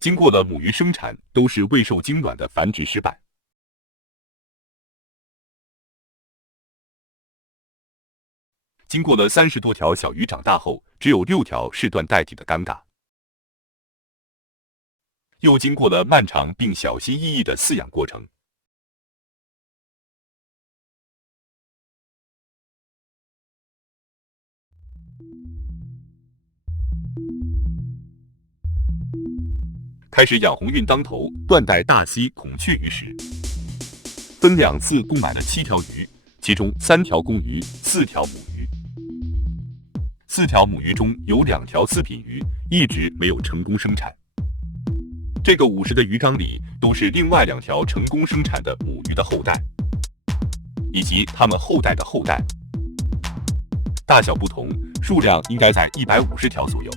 经过了母鱼生产，都是未受精卵的繁殖失败。经过了30多条小鱼长大后，只有6条是断代体的尴尬。又经过了漫长并小心翼翼的饲养过程。开始养鸿运当头，断代大溪孔雀鱼时，分2次共买了7条鱼，其中3条公鱼，4条母鱼。4条母鱼中有2条次品鱼，一直没有成功生产。这个50的鱼缸里都是另外2条成功生产的母鱼的后代，以及它们后代的后代。大小不同，数量应该在150条左右。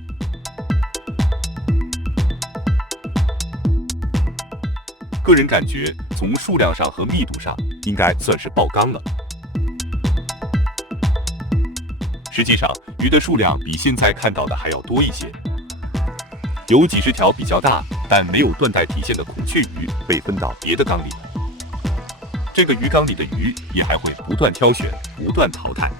个人感觉，从数量上和密度上，应该算是爆缸了。实际上，鱼的数量比现在看到的还要多一些。有几十条比较大但没有断代体现的孔雀鱼被分到别的缸里了。这个鱼缸里的鱼也还会不断挑选，不断淘汰。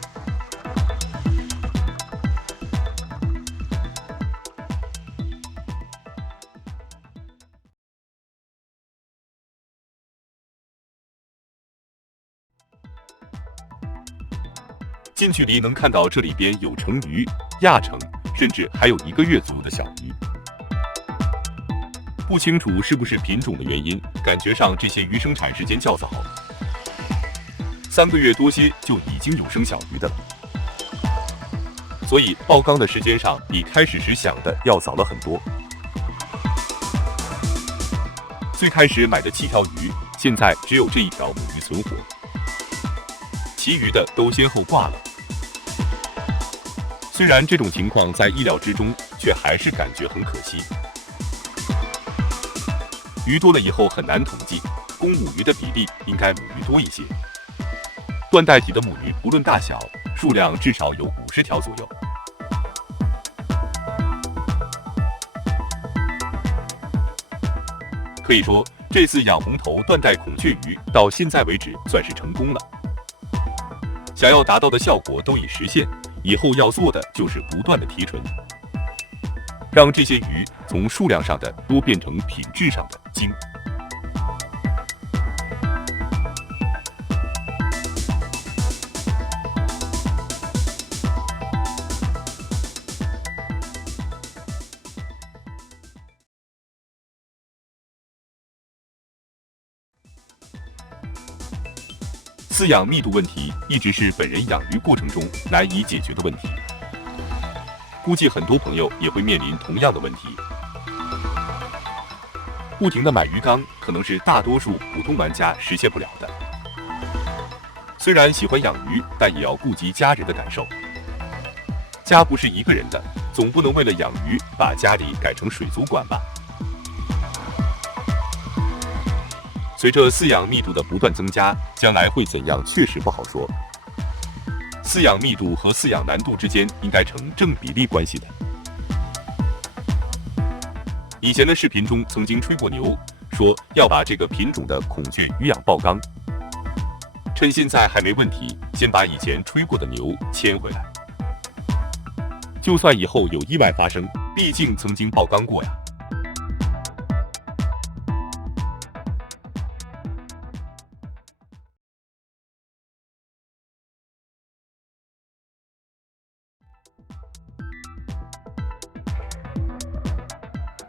近距离能看到这里边有成鱼、亚成，甚至还有1个月左右的小鱼。不清楚是不是品种的原因，感觉上这些鱼生产时间较早，3个月多些就已经有生小鱼的了。所以爆缸的时间上比开始时想的要早了很多。最开始买的7条鱼，现在只有这1条母鱼存活，其余的都先后挂了。虽然这种情况在意料之中，却还是感觉很可惜。鱼多了以后很难统计，公母鱼的比例应该母鱼多一些。断代体的母鱼不论大小，数量至少有50条左右。可以说，这次养红头断代孔雀鱼到现在为止算是成功了。想要达到的效果都已实现，以后要做的就是不断的提纯，让这些鱼从数量上的多变成品质上的精。饲养密度问题一直是本人养鱼过程中难以解决的问题，估计很多朋友也会面临同样的问题。不停的买鱼缸可能是大多数普通玩家实现不了的。虽然喜欢养鱼，但也要顾及家人的感受。家不是一个人的，总不能为了养鱼把家里改成水族馆吧。随着饲养密度的不断增加，将来会怎样确实不好说。饲养密度和饲养难度之间应该成正比例关系的。以前的视频中曾经吹过牛，说要把这个品种的孔雀鱼养爆缸。趁现在还没问题，先把以前吹过的牛牵回来。就算以后有意外发生，毕竟曾经爆缸过呀。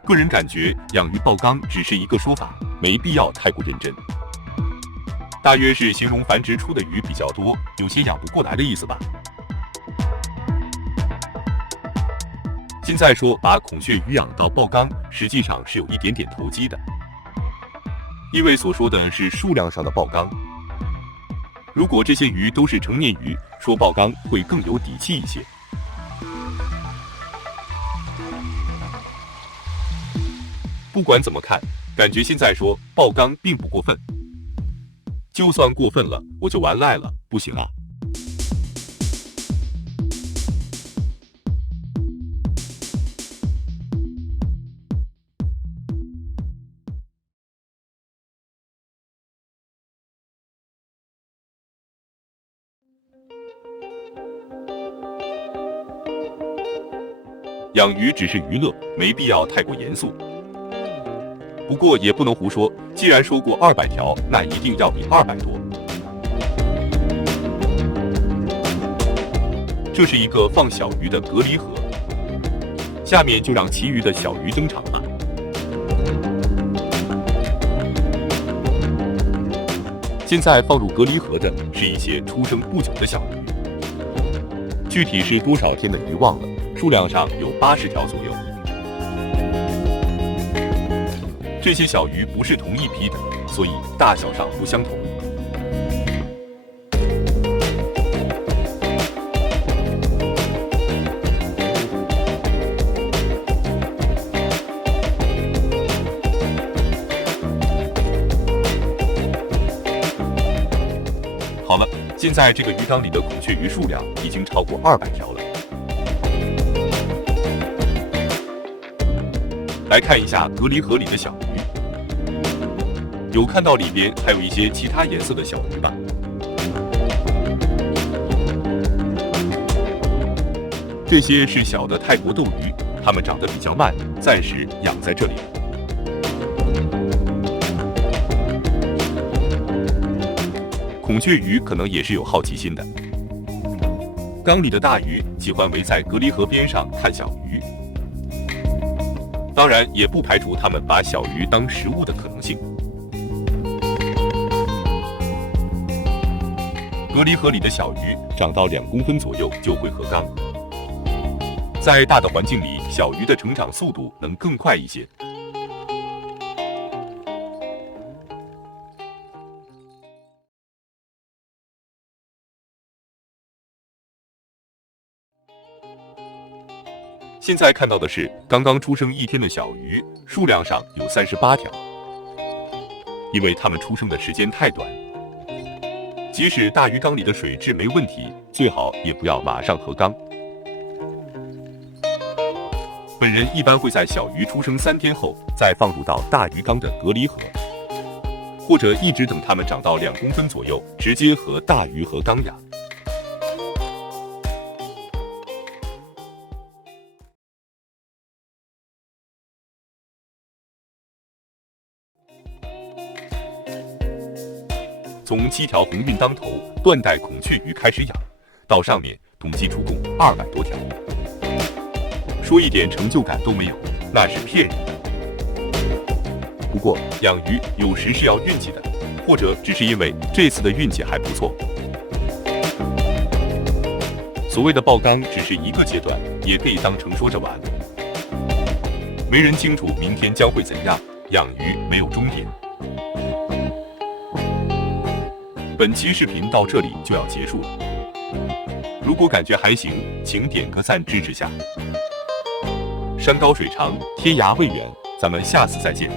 个人感觉养鱼爆缸只是一个说法，没必要太过认真。大约是形容繁殖出的鱼比较多，有些养不过来的意思吧。现在说把孔雀鱼养到爆缸，实际上是有一点点投机的，因为所说的是数量上的爆缸。如果这些鱼都是成年鱼，说爆缸会更有底气一些。不管怎么看，感觉现在说爆缸并不过分。就算过分了，我就完赖了，不行啊。养鱼只是娱乐，没必要太过严肃。不过也不能胡说，既然说过200条，那一定要比200多。这是一个放小鱼的隔离盒，下面就让其余的小鱼登场吧。现在放入隔离盒的是一些出生不久的小鱼，具体是多少天的鱼忘了，数量上有80条左右。这些小鱼不是同一批的，所以大小上不相同。好了，现在这个鱼缸里的孔雀鱼数量已经超过200条了。来看一下隔离盒里的小鱼，有看到里边还有一些其他颜色的小鱼吧？这些是小的泰国斗鱼，它们长得比较慢，暂时养在这里。孔雀鱼可能也是有好奇心的，缸里的大鱼喜欢围在隔离盒边上看小鱼。当然，也不排除它们把小鱼当食物的可能性。隔离盒里的小鱼长到2公分左右就会合缸。在大的环境里，小鱼的成长速度能更快一些。现在看到的是刚刚出生1天的小鱼，数量上有38条。因为它们出生的时间太短，即使大鱼缸里的水质没问题，最好也不要马上合缸。本人一般会在小鱼出生3天后再放入到大鱼缸的隔离盒，或者一直等它们长到2公分左右，直接和大鱼合缸养。从7条鸿运当头断带孔雀鱼开始养，到上面统计出共200多条。说一点成就感都没有，那是骗人的。不过养鱼有时是要运气的，或者只是因为这次的运气还不错。所谓的爆缸只是一个阶段，也可以当成说着玩。没人清楚明天将会怎样，养鱼没有终点。本期视频到这里就要结束了，如果感觉还行，请点个赞支持下。山高水长，天涯未远，咱们下次再见。